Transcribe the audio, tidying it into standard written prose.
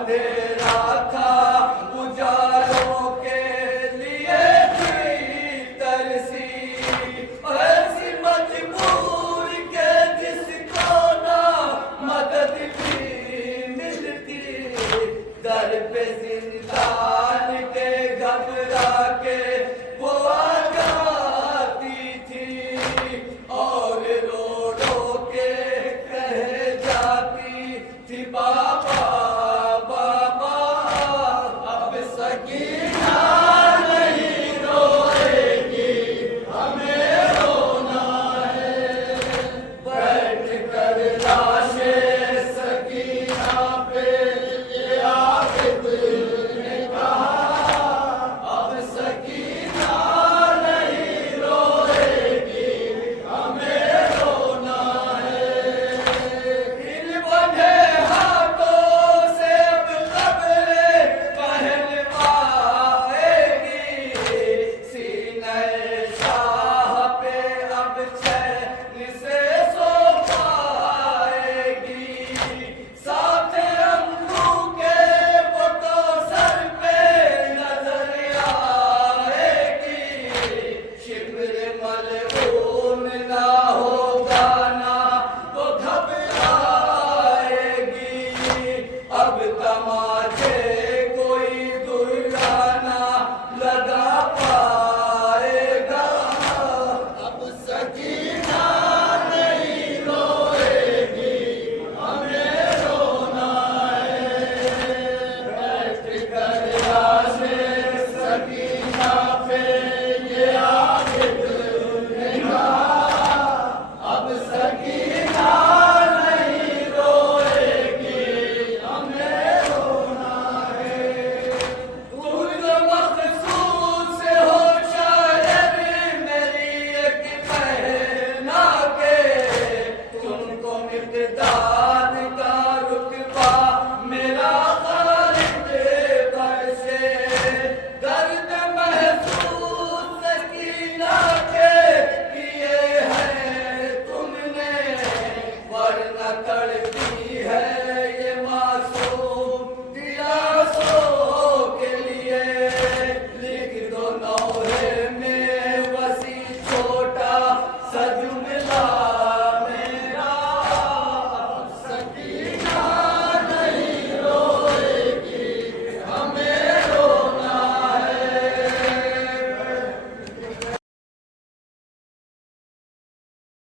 अंधेरा था उजालों के लिए थी तरसी, ऐसी मजबूर के जिसको ना मदद भी मिलती, दर पे जिंदान के घबरा के वो आ जाती थी और रो रो के कह जाती थी बाबा बाबा अब सकीना नहीं रोएगी, हमें रोना है। बैठ कर लाशे सकीना पे ये आबिद ने कहा अब सकीना नहीं रोएगी, हमें रोना है। इन बंधे हाथों से अब कब्र कहलवाएगी, सीने शाह पे अब चैन से सो पाएगी, साथ अंगू के वो तो सर पे नजर आएगी, शिमर मलूम ना होगा ना तो घबराएगी, अब तमाम